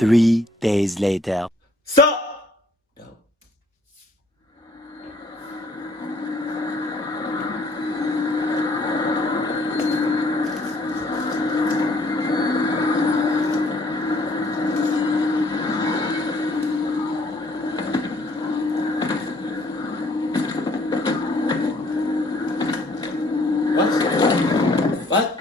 3 days later. Sup? No. What? What?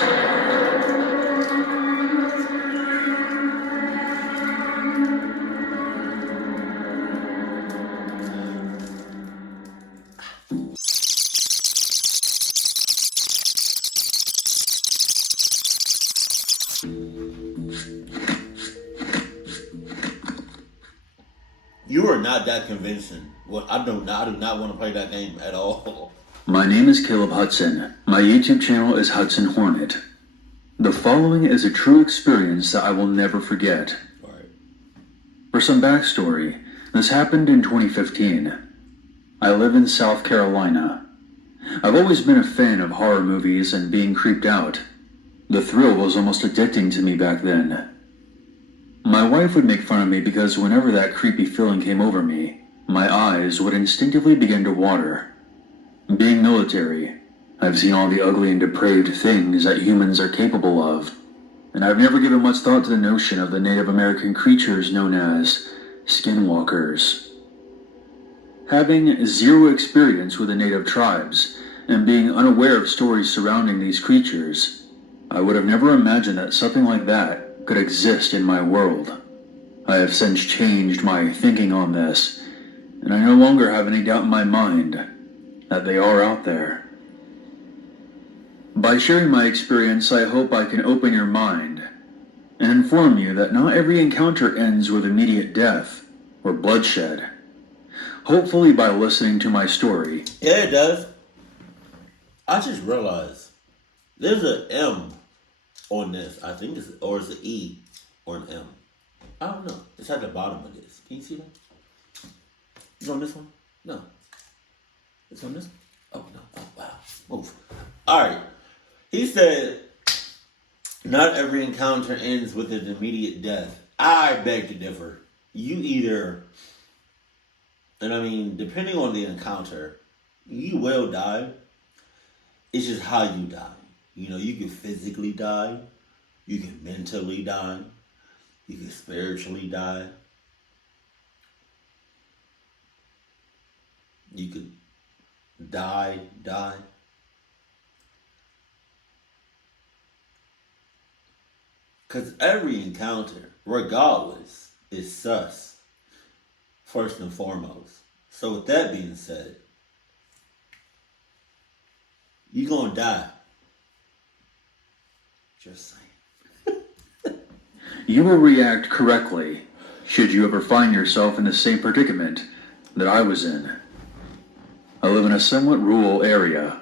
You are not that convincing. Well, I do not want to play that game at all. My name is Caleb Hudson. My YouTube channel is Hudson Hornet. The following is a true experience that I will never forget. All right. For some backstory, this happened in 2015. I live in South Carolina. I've always been a fan of horror movies and being creeped out. The thrill was almost addicting to me back then. My wife would make fun of me because whenever that creepy feeling came over me, my eyes would instinctively begin to water. Being military, I've seen all the ugly and depraved things that humans are capable of, and I've never given much thought to the notion of the Native American creatures known as skinwalkers. Having zero experience with the native tribes, and being unaware of stories surrounding these creatures, I would have never imagined that something like that could exist in my world. I have since changed my thinking on this, and I no longer have any doubt in my mind that they are out there. By sharing my experience, I hope I can open your mind and inform you that not every encounter ends with immediate death or bloodshed. Hopefully by listening to my story. Yeah, it does. I just realized there's an M on this. I think it's, or it's an E or an M. I don't know. It's at the bottom of this. Can you see that? It's on this one? No. It's on this one? Oh, no. Oh, wow. Move. All right. He said, not every encounter ends with an immediate death. I beg to differ. You either, and I mean, depending on the encounter, you will die. It's just how you die. You know, you can physically die. You can mentally die. You can spiritually die. You could die. Because every encounter, regardless, is sus, first and foremost. So with that being said, you're going to die. Just saying. You will react correctly should you ever find yourself in the same predicament that I was in. I live in a somewhat rural area,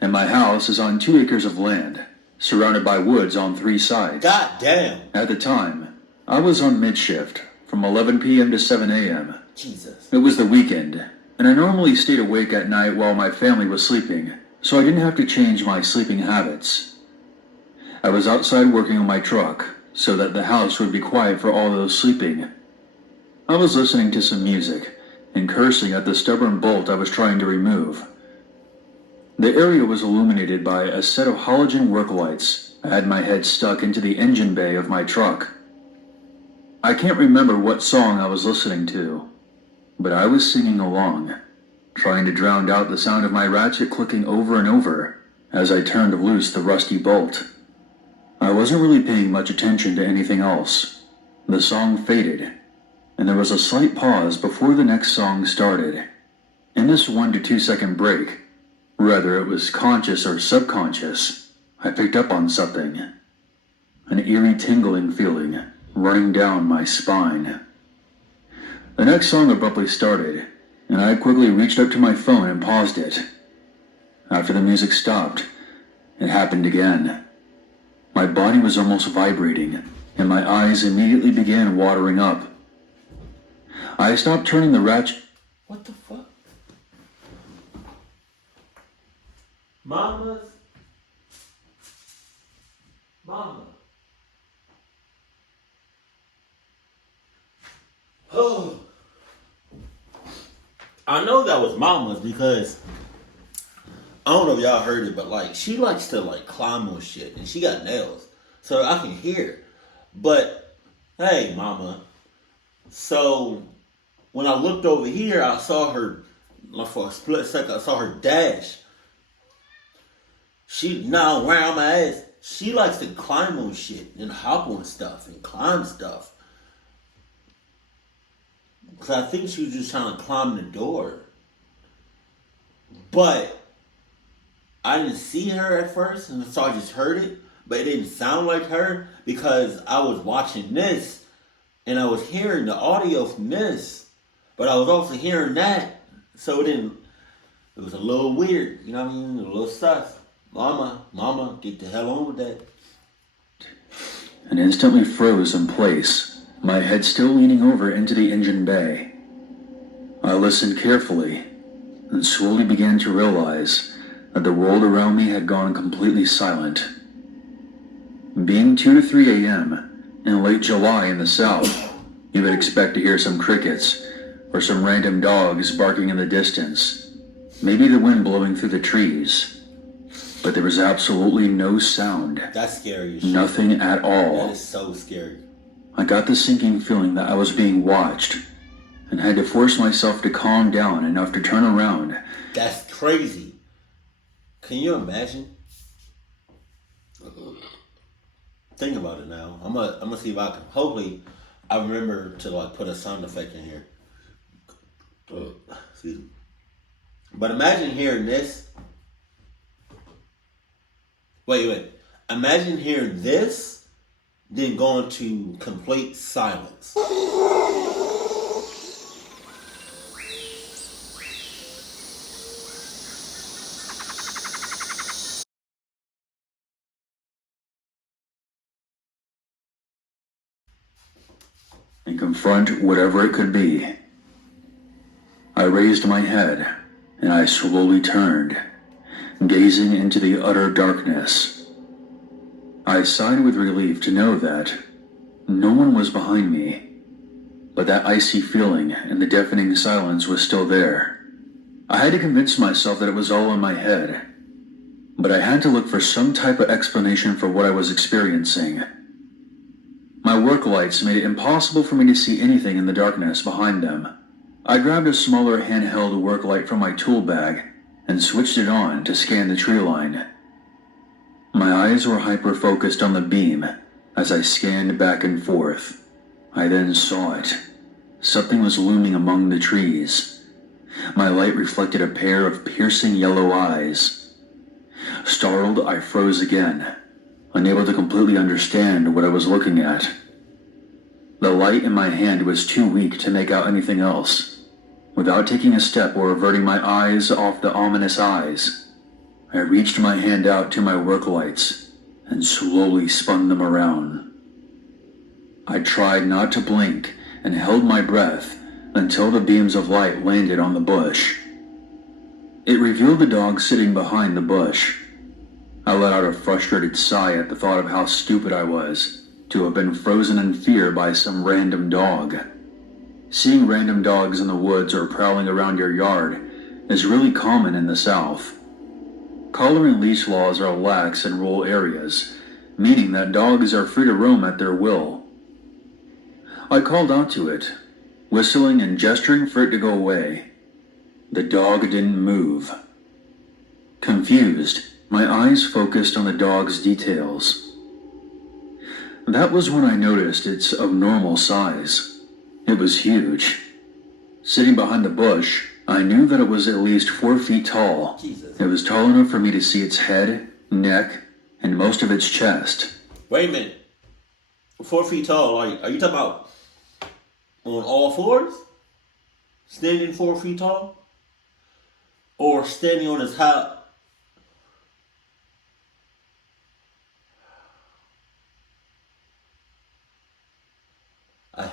and my house is on 2 acres of land, surrounded by woods on 3 sides. God damn. At the time, I was on mid-shift, from 11 p.m. to 7 a.m. Jesus. It was the weekend, and I normally stayed awake at night while my family was sleeping, so I didn't have to change my sleeping habits. I was outside working on my truck, so that the house would be quiet for all those sleeping. I was listening to some music, and cursing at the stubborn bolt I was trying to remove. The area was illuminated by a set of halogen work lights. I had my head stuck into the engine bay of my truck. I can't remember what song I was listening to, but I was singing along, trying to drown out the sound of my ratchet clicking over and over as I turned loose the rusty bolt. I wasn't really paying much attention to anything else. The song faded, and there was a slight pause before the next song started. In this 1 to 2 second break, whether it was conscious or subconscious, I picked up on something. An eerie tingling feeling running down my spine. The next song abruptly started, and I quickly reached up to my phone and paused it. After the music stopped, it happened again. My body was almost vibrating, and my eyes immediately began watering up. I stopped turning the ratchet. What the fuck? Mama. I know that was Mama's because I don't know if y'all heard it, but like she likes to like climb on shit, and she got nails, so I can hear. But hey, Mama. So when I looked over here, I saw her. Like for a split second, I saw her dash. She now around my ass. She likes to climb on shit and hop on stuff and climb stuff. Cause I think she was just trying to climb the door. But I didn't see her at first, and so I just heard it. But it didn't sound like her because I was watching this and I was hearing the audio from this, but I was also hearing that. So it was a little weird, you know what I mean? A little sus. Mama, get the hell on with that. And instantly froze in place, my head still leaning over into the engine bay. I listened carefully and slowly began to realize that the world around me had gone completely silent. Being 2 to 3 a.m. in late July in the South, you would expect to hear some crickets or some random dogs barking in the distance, maybe the wind blowing through the trees. But there was absolutely no sound. That's scary as shit. Nothing at all. That is so scary. I got the sinking feeling that I was being watched and had to force myself to calm down enough to turn around. That's crazy. Can you imagine? Think about it now. I'm gonna see if I can. Hopefully, I remember to like put a sound effect in here. Excuse me. But imagine hearing this. Wait. Imagine hearing this, then going to complete silence. And confront whatever it could be. I raised my head and I slowly turned, gazing into the utter darkness. I sighed with relief to know that no one was behind me, but that icy feeling and the deafening silence was still there. I had to convince myself that it was all in my head, but I had to look for some type of explanation for what I was experiencing. My work lights made it impossible for me to see anything in the darkness behind them. I grabbed a smaller handheld work light from my tool bag and switched it on to scan the tree line. My eyes were hyper-focused on the beam as I scanned back and forth. I then saw it. Something was looming among the trees. My light reflected a pair of piercing yellow eyes. Startled, I froze again, unable to completely understand what I was looking at. The light in my hand was too weak to make out anything else. Without taking a step or averting my eyes off the ominous eyes, I reached my hand out to my work lights and slowly spun them around. I tried not to blink and held my breath until the beams of light landed on the bush. It revealed the dog sitting behind the bush. I let out a frustrated sigh at the thought of how stupid I was to have been frozen in fear by some random dog. Seeing random dogs in the woods or prowling around your yard is really common in the South. Collar and leash laws are lax in rural areas, meaning that dogs are free to roam at their will. I called out to it, whistling and gesturing for it to go away. The dog didn't move. Confused, my eyes focused on the dog's details. That was when I noticed its abnormal size. It was huge. Sitting behind the bush, I knew that it was at least 4 feet tall. Jesus. It was tall enough for me to see its head, neck, and most of its chest. Wait a minute. 4 feet tall. Are you talking about on all fours? Standing 4 feet tall? Or standing on his high? I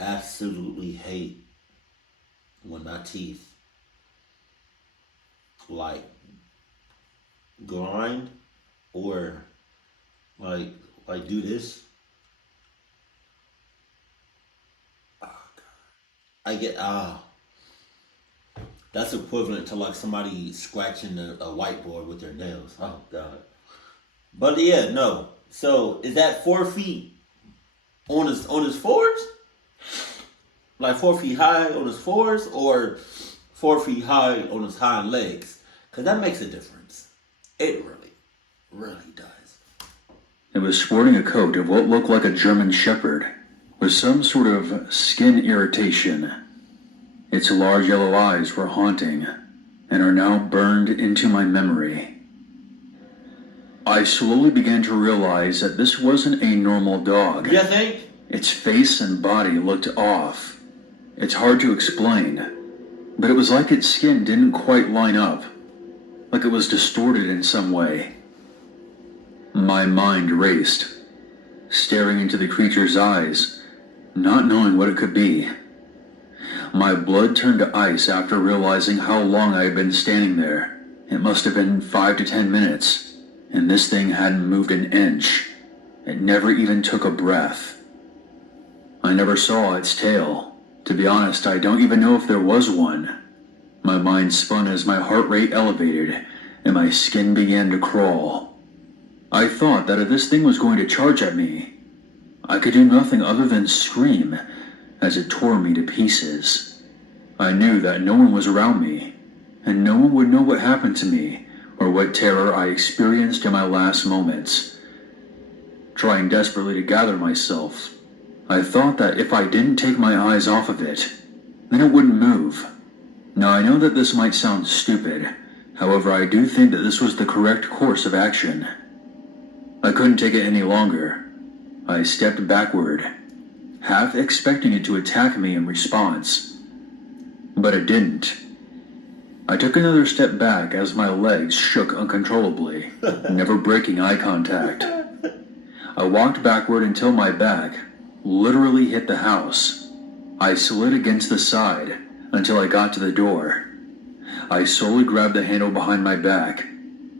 absolutely hate when my teeth like grind or like do this. Oh God. I get that's equivalent to like somebody scratching a whiteboard with their nails. Oh God. But yeah, no. So is that 4 feet on his fours? Like 4 feet high on his fours, or 4 feet high on his hind legs? Because that makes a difference. It really, really does. It was sporting a coat of what looked like a German shepherd, with some sort of skin irritation. Its large yellow eyes were haunting, and are now burned into my memory. I slowly began to realize that this wasn't a normal dog. You think? Its face and body looked off. It's hard to explain, but it was like its skin didn't quite line up, like it was distorted in some way. My mind raced, staring into the creature's eyes, not knowing what it could be. My blood turned to ice after realizing how long I had been standing there. It must have been 5 to 10 minutes, and this thing hadn't moved an inch. It never even took a breath. I never saw its tail. To be honest, I don't even know if there was one. My mind spun as my heart rate elevated, and my skin began to crawl. I thought that if this thing was going to charge at me, I could do nothing other than scream as it tore me to pieces. I knew that no one was around me, and no one would know what happened to me or what terror I experienced in my last moments. Trying desperately to gather myself, I thought that if I didn't take my eyes off of it, then it wouldn't move. Now I know that this might sound stupid, however I do think that this was the correct course of action. I couldn't take it any longer. I stepped backward, half expecting it to attack me in response. But it didn't. I took another step back as my legs shook uncontrollably, never breaking eye contact. I walked backward until my back literally hit the house. I slid against the side until I got to the door. I slowly grabbed the handle behind my back,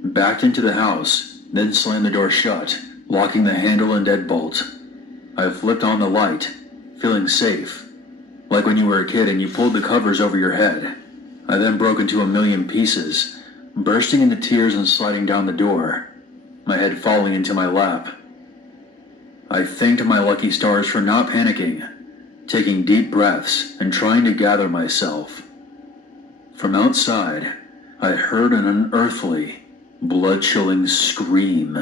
backed into the house, then slammed the door shut, locking the handle and deadbolt. I flipped on the light, feeling safe, like when you were a kid and you pulled the covers over your head. I then broke into a million pieces, bursting into tears and sliding down the door, my head falling into my lap. I thanked my lucky stars for not panicking, taking deep breaths and trying to gather myself. From outside, I heard an unearthly, blood-chilling scream.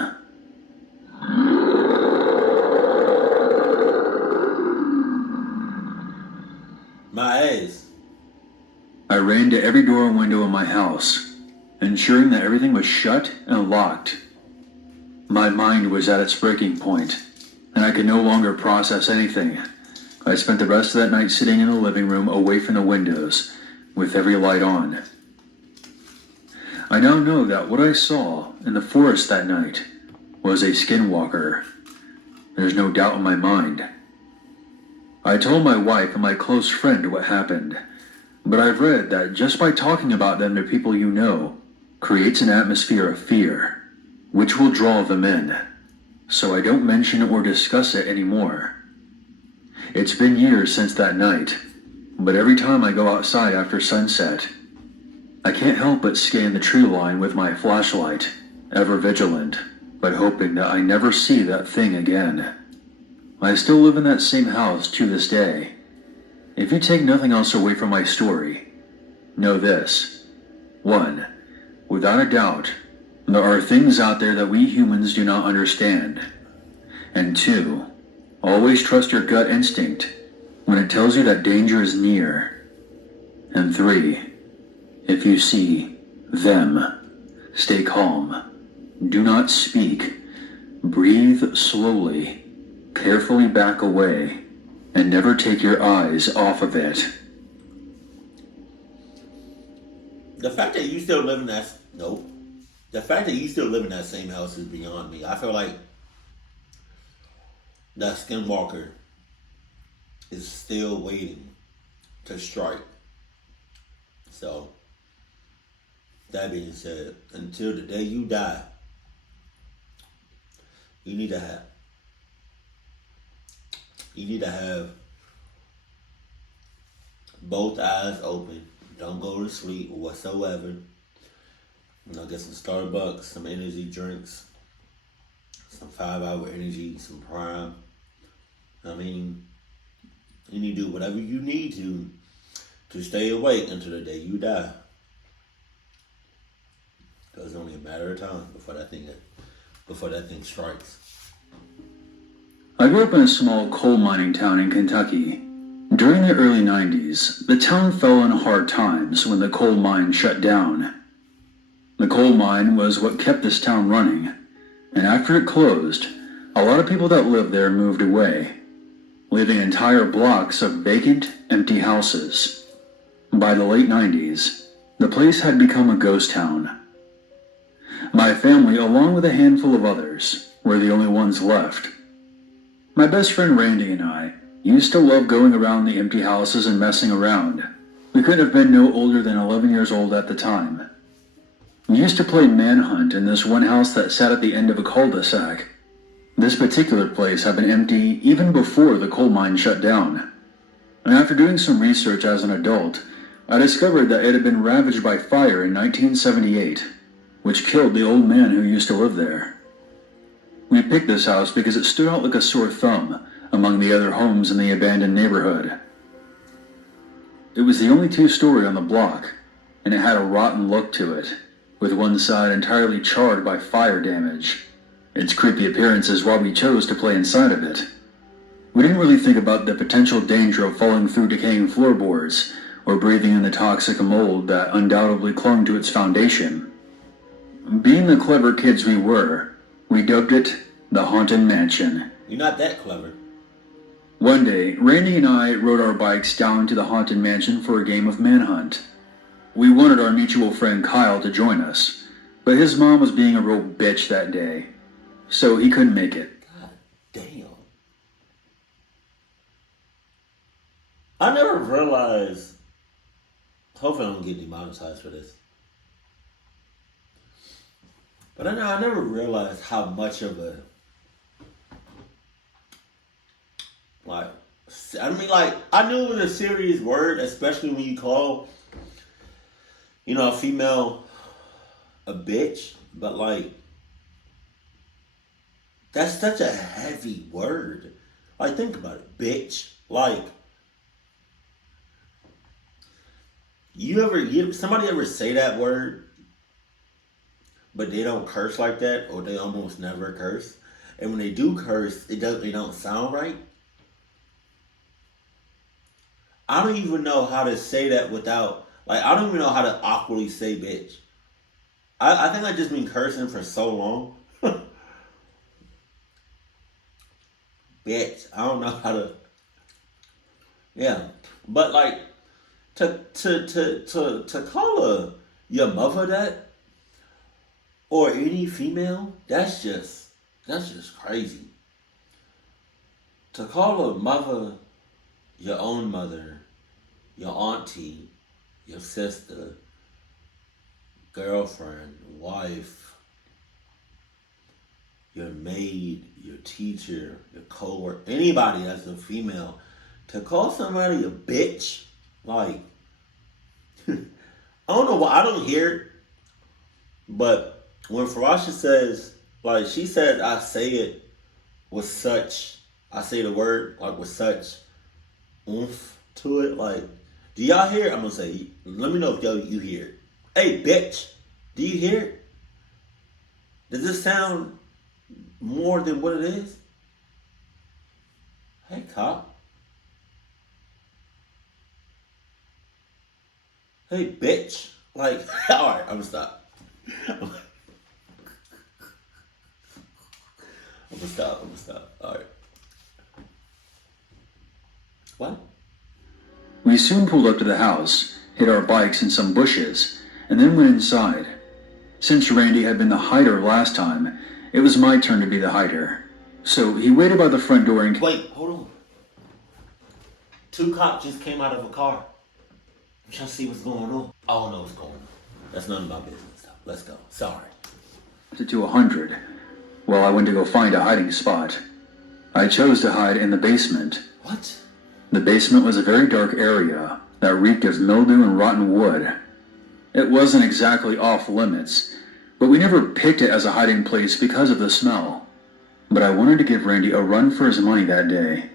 My ass. I ran to every door and window in my house, ensuring that everything was shut and locked. My mind was at its breaking point, and I could no longer process anything. I spent the rest of that night sitting in the living room away from the windows, with every light on. I now know that what I saw in the forest that night was a skinwalker. There's no doubt in my mind. I told my wife and my close friend what happened, but I've read that just by talking about them to people you know creates an atmosphere of fear, which will draw them in, so I don't mention or discuss it anymore. It's been years since that night, but every time I go outside after sunset, I can't help but scan the tree line with my flashlight, ever vigilant, but hoping that I never see that thing again. I still live in that same house to this day. If you take nothing else away from my story, know this. 1. Without a doubt, there are things out there that we humans do not understand. And 2, always trust your gut instinct when it tells you that danger is near. And 3, if you see them, stay calm. Do not speak. Breathe slowly. Carefully back away, and never take your eyes off of it. The fact that you still live in that The fact that you still live in that same house is beyond me. I feel like that skinwalker is still waiting to strike. So, that being said, until the day you die, you need to have both eyes open. Don't go to sleep whatsoever. Get some Starbucks, some energy drinks, some 5-hour energy, some Prime. You need to do whatever you need to stay awake until the day you die. Because it's only a matter of time before that thing strikes. I grew up in a small coal mining town in Kentucky. During the early 90s, the town fell on hard times when the coal mine shut down. The coal mine was what kept this town running, and after it closed, a lot of people that lived there moved away, leaving entire blocks of vacant, empty houses. By the late 90s, the place had become a ghost town. My family, along with a handful of others, were the only ones left. My best friend Randy and I used to love going around the empty houses and messing around. We couldn't have been no older than 11 years old at the time. We used to play manhunt in this one house that sat at the end of a cul-de-sac. This particular place had been empty even before the coal mine shut down. And after doing some research as an adult, I discovered that it had been ravaged by fire in 1978, which killed the old man who used to live there. We picked this house because it stood out like a sore thumb among the other homes in the abandoned neighborhood. It was the only two-story on the block, and it had a rotten look to it, with one side entirely charred by fire damage. Its creepy appearance is why we chose to play inside of it. We didn't really think about the potential danger of falling through decaying floorboards or breathing in the toxic mold that undoubtedly clung to its foundation. Being the clever kids we were, we dubbed it the Haunted Mansion. You're not that clever. One day, Randy and I rode our bikes down to the Haunted Mansion for a game of manhunt. We wanted our mutual friend Kyle to join us, but his mom was being a real bitch that day, so he couldn't make it. God damn. I never realized, hopefully I don't get demonetized for this, but I never realized how much of a, I knew it was a serious word, especially when you call, a female a bitch, but that's such a heavy word. Think about it, bitch. Somebody ever say that word, but they don't curse like that, or they almost never curse, and when they do curse, they don't sound right. I don't even know how to say that without, I don't even know how to awkwardly say bitch. I think I've just been cursing for so long. Bitch. I don't know how to, yeah. But to call your mother that, or any female, that's just crazy. To call a mother your own mother, your auntie, your sister, girlfriend, wife, your maid, your teacher, your coworker, anybody that's a female, to call somebody a bitch, I don't know why, I don't hear it, but when Farasha says, she says I say it with such, I say the word, with such oomph to it, do y'all hear it? I'm gonna say, let me know if you hear it. Hey, bitch, do you hear it? Does this sound more than what it is? Hey, cop. Hey, bitch. Alright, I'm gonna stop. I'm gonna stop. Alright. What? We soon pulled up to the house, hid our bikes in some bushes, and then went inside. Since Randy had been the hider last time, it was my turn to be the hider. So he waited by the front door and... Wait, hold on. 2 cops just came out of a car. I'm trying to see what's going on. I don't know what's going on. That's none of my business. Let's go. Sorry. To 100. Well, I went to go find a hiding spot. I chose to hide in the basement. What? The basement was a very dark area, that reeked of mildew and rotten wood. It wasn't exactly off limits, but we never picked it as a hiding place because of the smell. But I wanted to give Randy a run for his money that day.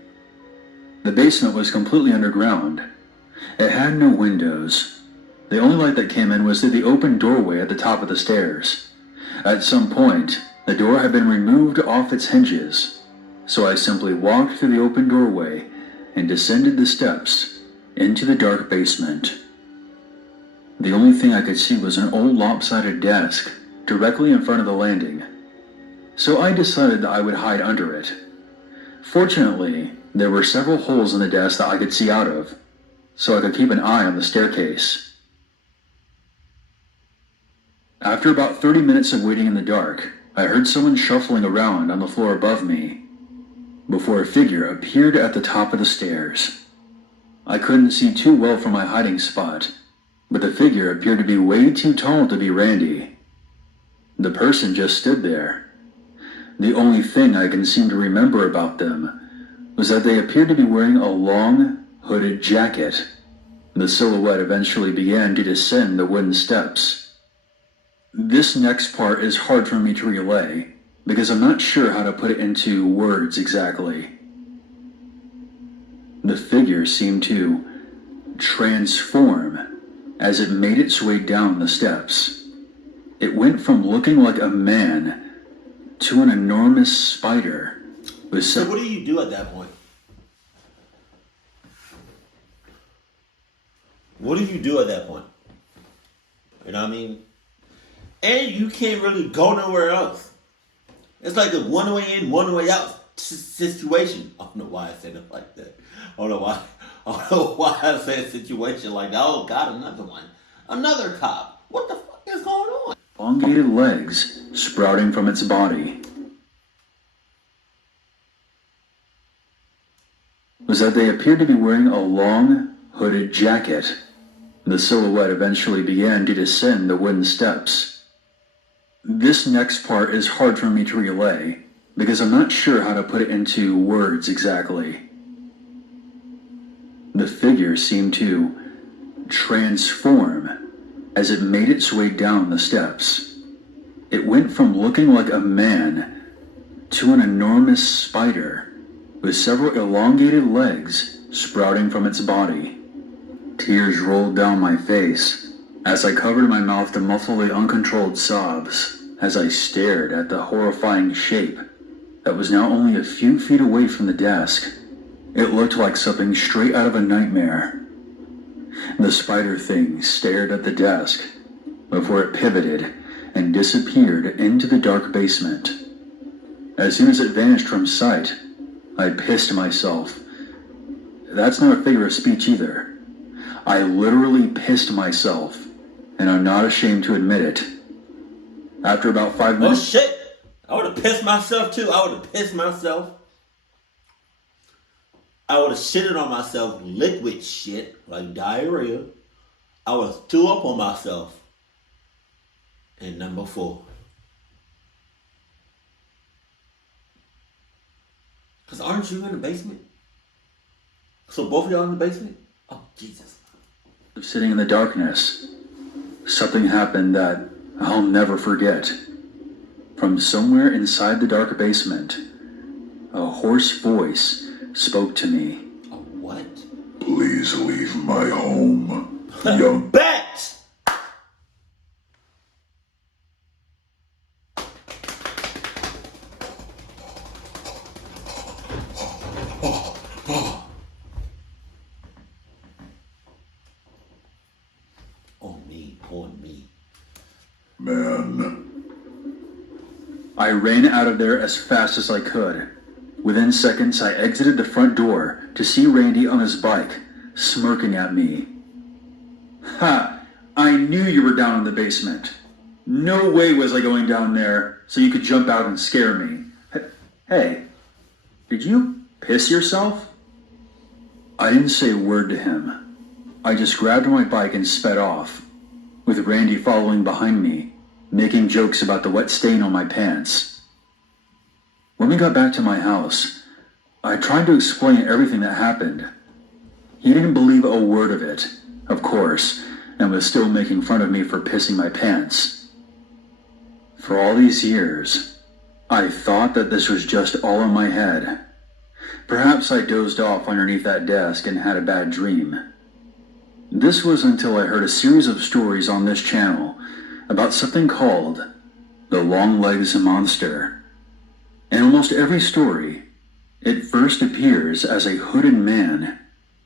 The basement was completely underground. It had no windows. The only light that came in was through the open doorway at the top of the stairs. At some point, the door had been removed off its hinges, so I simply walked through the open doorway and descended the steps into the dark basement. The only thing I could see was an old lopsided desk directly in front of the landing, so I decided that I would hide under it. Fortunately, there were several holes in the desk that I could see out of, so I could keep an eye on the staircase. After about 30 minutes of waiting in the dark, I heard someone shuffling around on the floor above me, before a figure appeared at the top of the stairs. I couldn't see too well from my hiding spot, but the figure appeared to be way too tall to be Randy. The person just stood there. The only thing I can seem to remember about them was that they appeared to be wearing a long, hooded jacket. The silhouette eventually began to descend the wooden steps. This next part is hard for me to relay, because I'm not sure how to put it into words exactly. The figure seemed to transform as it made its way down the steps. It went from looking like a man to an enormous spider. So what do you do at that point? What do you do at that point? You know what I mean? And you can't really go nowhere else. It's like a one way in, one way out situation. I don't know why I said it like that. I don't know why I said situation like that. Oh God, another one. Another cop. What the fuck is going on? Elongated legs sprouting from its body. Was that they appeared to be wearing a long, hooded jacket. The silhouette eventually began to descend the wooden steps. This next part is hard for me to relay, because I'm not sure how to put it into words exactly. The figure seemed to transform as it made its way down the steps. It went from looking like a man to an enormous spider with several elongated legs sprouting from its body. Tears rolled down my face as I covered my mouth to muffle the uncontrolled sobs as I stared at the horrifying shape that was now only a few feet away from the desk. It looked like something straight out of a nightmare. The spider thing stared at the desk before it pivoted and disappeared into the dark basement. As soon as it vanished from sight, I pissed myself. That's not a figure of speech either. I literally pissed myself, and I'm not ashamed to admit it. After about 5 minutes... Oh shit! I would have pissed myself too. I would have pissed myself. I would have shitted on myself, liquid shit, like diarrhea. I would have threw up on myself. And number 4. Because aren't you in the basement? So both of y'all in the basement? Oh, Jesus. Sitting in the darkness, something happened that I'll never forget. From somewhere inside the dark basement, a hoarse voice spoke to me. A what? Please leave my home, young... Bet! On me. Man. I ran out of there as fast as I could. Within seconds, I exited the front door to see Randy on his bike, smirking at me. Ha! I knew you were down in the basement. No way was I going down there so you could jump out and scare me. Hey, did you piss yourself? I didn't say a word to him. I just grabbed my bike and sped off, with Randy following behind me, making jokes about the wet stain on my pants. When we got back to my house, I tried to explain everything that happened. He didn't believe a word of it, of course, and was still making fun of me for pissing my pants. For all these years, I thought that this was just all in my head. Perhaps I dozed off underneath that desk and had a bad dream. This was until I heard a series of stories on this channel about something called the Long Legs Monster. In almost every story, it first appears as a hooded man,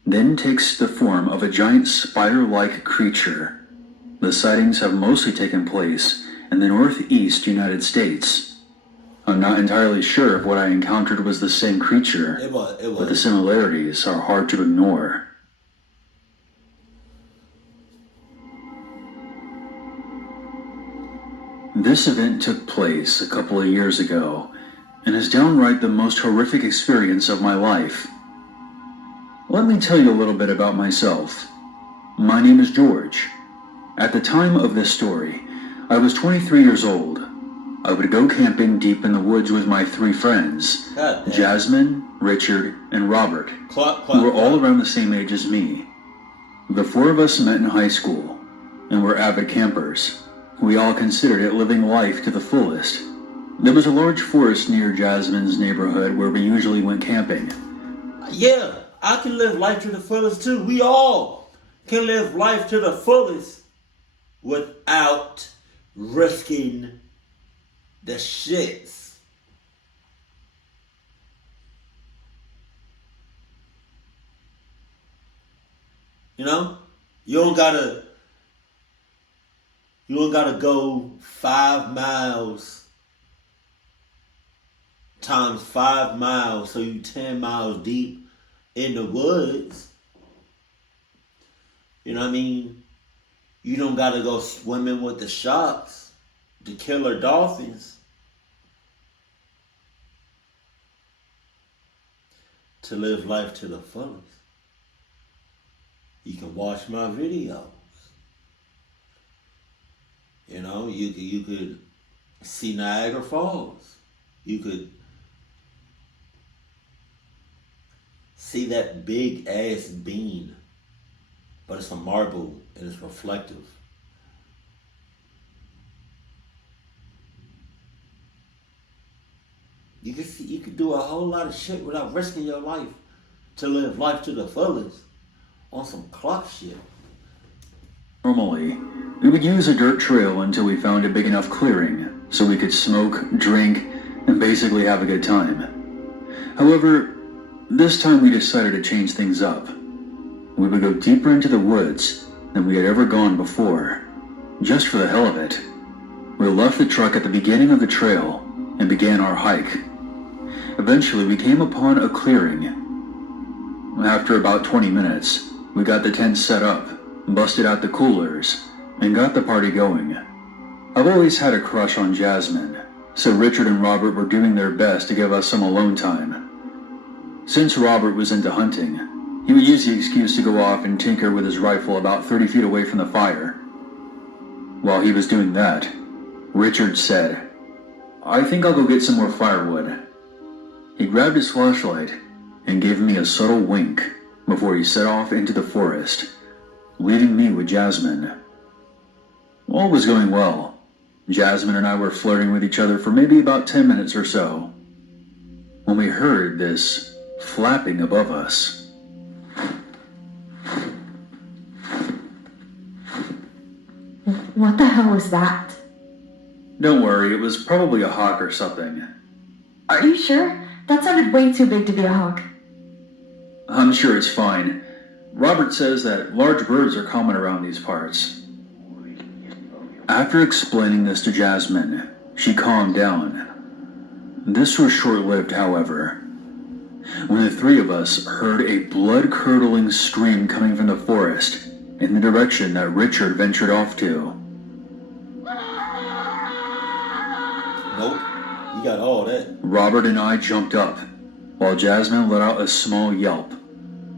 then takes the form of a giant spider-like creature. The sightings have mostly taken place in the northeast United States. I'm not entirely sure if what I encountered was the same creature, It was. but the similarities are hard to ignore. This event took place a couple of years ago, and is downright the most horrific experience of my life. Let me tell you a little bit about myself. My name is George. At the time of this story, I was 23 years old. I would go camping deep in the woods with my 3 friends, Jasmine, Richard, and Robert, who were all around the same age as me. The 4 of us met in high school, and were avid campers. We all considered it living life to the fullest. There was a large forest near Jasmine's neighborhood where we usually went camping. Yeah, I can live life to the fullest too. We all can live life to the fullest without risking the shits. You know? You don't gotta go 5 miles times 5 miles, so you 10 miles deep in the woods. You know what I mean? You don't gotta go swimming with the sharks, the killer dolphins, to live life to the fullest. You can watch my videos. You know, you could see Niagara Falls. You could see that big ass bean, but it's a marble and it's reflective. You could do a whole lot of shit without risking your life to live life to the fullest on some clock shit. Normally, we would use a dirt trail until we found a big enough clearing so we could smoke, drink, and basically have a good time. However, this time we decided to change things up. We would go deeper into the woods than we had ever gone before, just for the hell of it. We left the truck at the beginning of the trail and began our hike. Eventually, we came upon a clearing. After about 20 minutes, we got the tent set up, busted out the coolers, and got the party going. I've always had a crush on Jasmine, so Richard and Robert were doing their best to give us some alone time. Since Robert was into hunting, he would use the excuse to go off and tinker with his rifle about 30 feet away from the fire. While he was doing that, Richard said, "I think I'll go get some more firewood." He grabbed his flashlight and gave me a subtle wink before he set off into the forest, leaving me with Jasmine. All was going well. Jasmine and I were flirting with each other for maybe about 10 minutes or so, when we heard this flapping above us. What the hell was that? Don't worry, it was probably a hawk or something. Are you sure? That sounded way too big to be a hawk. I'm sure it's fine. Robert says that large birds are common around these parts. After explaining this to Jasmine, she calmed down. This was short-lived, however, when the 3 of us heard a blood-curdling scream coming from the forest in the direction that Richard ventured off to. Nope, you got all that. Robert and I jumped up, while Jasmine let out a small yelp.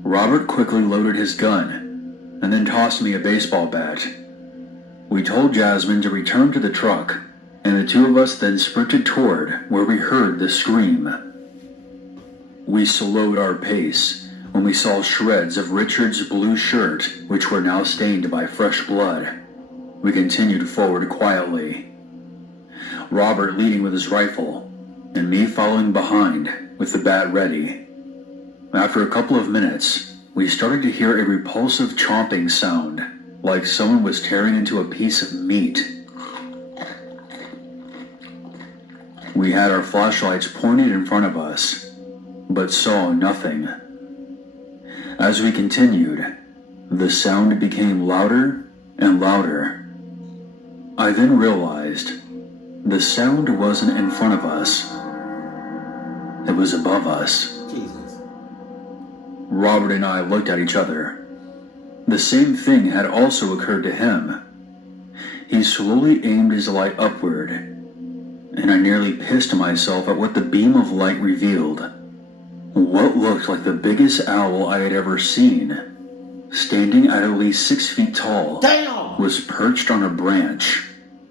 Robert quickly loaded his gun, and then tossed me a baseball bat. We told Jasmine to return to the truck, and the 2 of us then sprinted toward where we heard the scream. We slowed our pace when we saw shreds of Richard's blue shirt, which were now stained by fresh blood. We continued forward quietly, Robert leading with his rifle, and me following behind with the bat ready. After a couple of minutes, we started to hear a repulsive chomping sound, like someone was tearing into a piece of meat. We had our flashlights pointed in front of us, but saw nothing. As we continued, the sound became louder and louder. I then realized the sound wasn't in front of us. It was above us. Jesus. Robert and I looked at each other. The same thing had also occurred to him. He slowly aimed his light upward, and I nearly pissed myself at what the beam of light revealed. What looked like the biggest owl I had ever seen, standing at least 6 feet tall, Damn! was perched on a branch.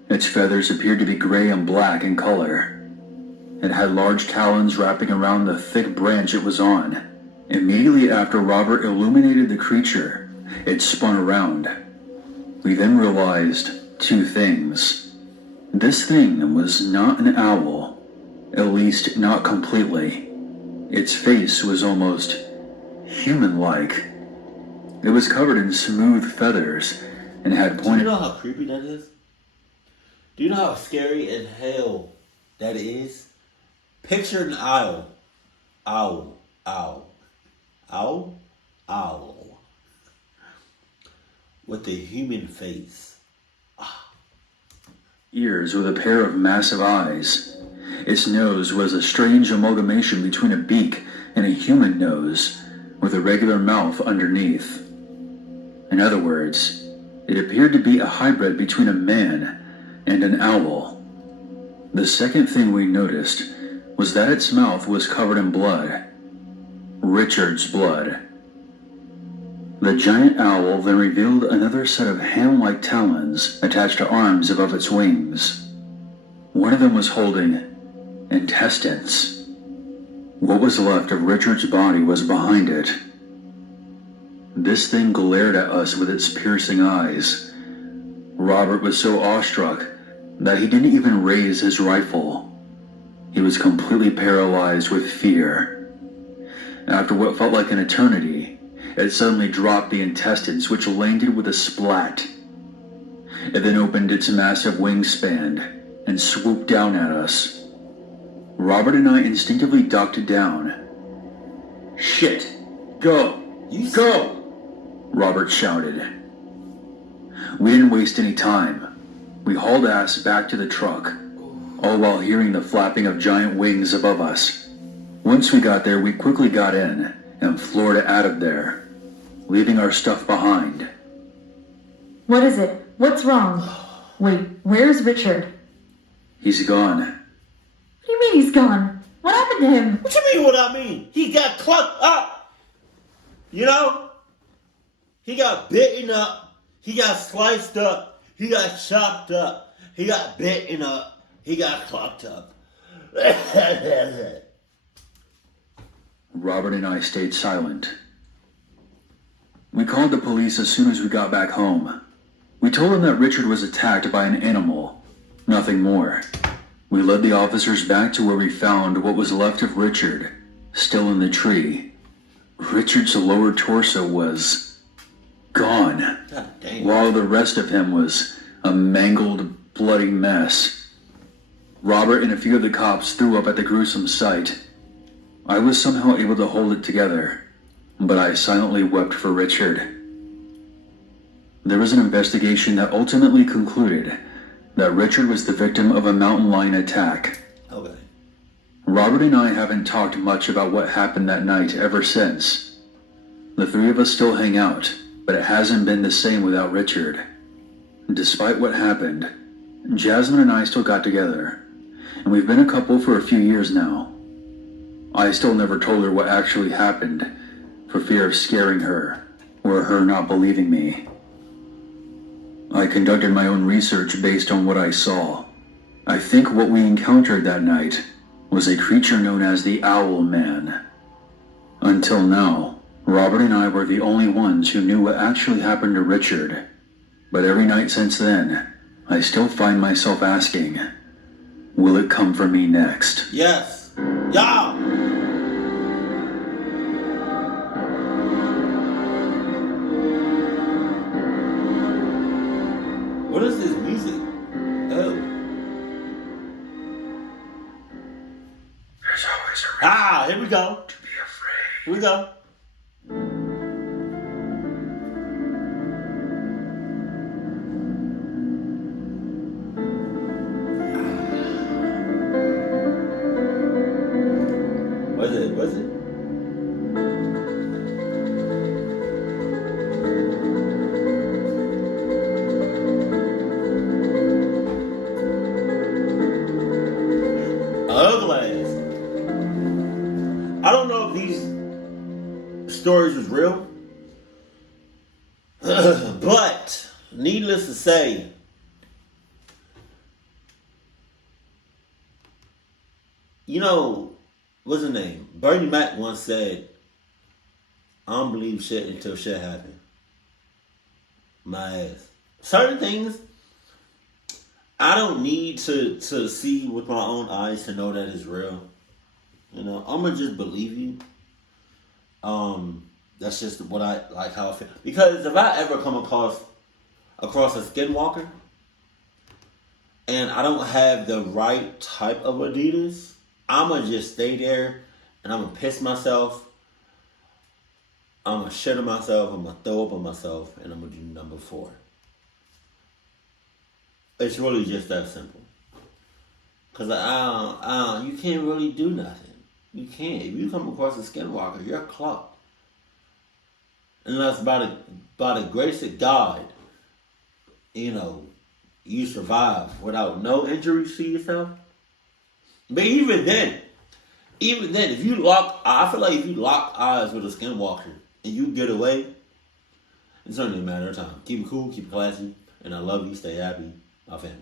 Its feathers appeared to be gray and black in color. It had large talons wrapping around the thick branch it was on. Immediately after Robert illuminated the creature, it spun around. We then realized 2 things. This thing was not an owl, at least not completely. Its face was almost human-like. It was covered in smooth feathers and had Do pointed... you know how creepy that is? Do you know how scary as hell that is? Picture an owl. Owl. Owl. Owl. Owl. With a human face. ears with a pair of massive eyes. Its nose was a strange amalgamation between a beak and a human nose, with a regular mouth underneath. In other words, it appeared to be a hybrid between a man and an owl. The second thing we noticed was that its mouth was covered in blood. Richard's blood. The giant owl then revealed another set of hand-like talons attached to arms above its wings. One of them was holding intestines. What was left of Richard's body was behind it. This thing glared at us with its piercing eyes. Robert was so awestruck that he didn't even raise his rifle. He was completely paralyzed with fear. After what felt like an eternity, it suddenly dropped the intestines, which landed with a splat. It then opened its massive wingspan and swooped down at us. Robert and I instinctively ducked down. "Shit! Go! Go!" Robert shouted. We didn't waste any time. We hauled ass back to the truck, all while hearing the flapping of giant wings above us. Once we got there, we quickly got in and floored it out of there, leaving our stuff behind. What is it? What's wrong? Wait, where's Richard? He's gone. What do you mean he's gone? What happened to him? What you mean what I mean? He got clucked up. You know? He got bitten up. He got sliced up. He got chopped up. He got bitten up. He got clucked up. Robert and I stayed silent. We called the police as soon as we got back home. We told them that Richard was attacked by an animal, nothing more. We led the officers back to where we found what was left of Richard, still in the tree. Richard's lower torso was gone, God damn. while the rest of him was a mangled, bloody mess. Robert and a few of the cops threw up at the gruesome sight. I was somehow able to hold it together, but I silently wept for Richard. There was an investigation that ultimately concluded that Richard was the victim of a mountain lion attack. Okay. Robert and I haven't talked much about what happened that night ever since. The three of us still hang out, but it hasn't been the same without Richard. Despite what happened, Jasmine and I still got together, and we've been a couple for a few years now. I still never told her what actually happened, for fear of scaring her, or her not believing me. I conducted my own research based on what I saw. I think what we encountered that night was a creature known as the Owl Man. Until now, Robert and I were the only ones who knew what actually happened to Richard. But every night since then, I still find myself asking, will it come for me next? Yes. Yeah. What is this music? Oh. There's always a Here we go. to be afraid. Here we go. Was it? Glass. I don't know if these stories was real, but needless to say, you know, what's his name? Bernie Mac once said, I don't believe shit until shit happens. My ass. Certain things, I don't need to see with my own eyes to know that it's real. You know, I'm going to just believe you. That's just what I, like how I feel. Because if I ever come across a skinwalker, and I don't have the right type of Adidas, I'm going to just stay there, and I'm going to piss myself. I'm going to shit on myself. I'm going to throw up on myself, and I'm going to do number 4. It's really just that simple. Because you can't really do nothing. You can't. If you come across a skinwalker, you're clocked. Unless by the grace of God, you know, you survive without no injuries to yourself. But even then, if you I feel like if you lock eyes with a skinwalker and you get away, it's only a matter of time. Keep it cool, keep it classy, and I love you, stay happy, my family.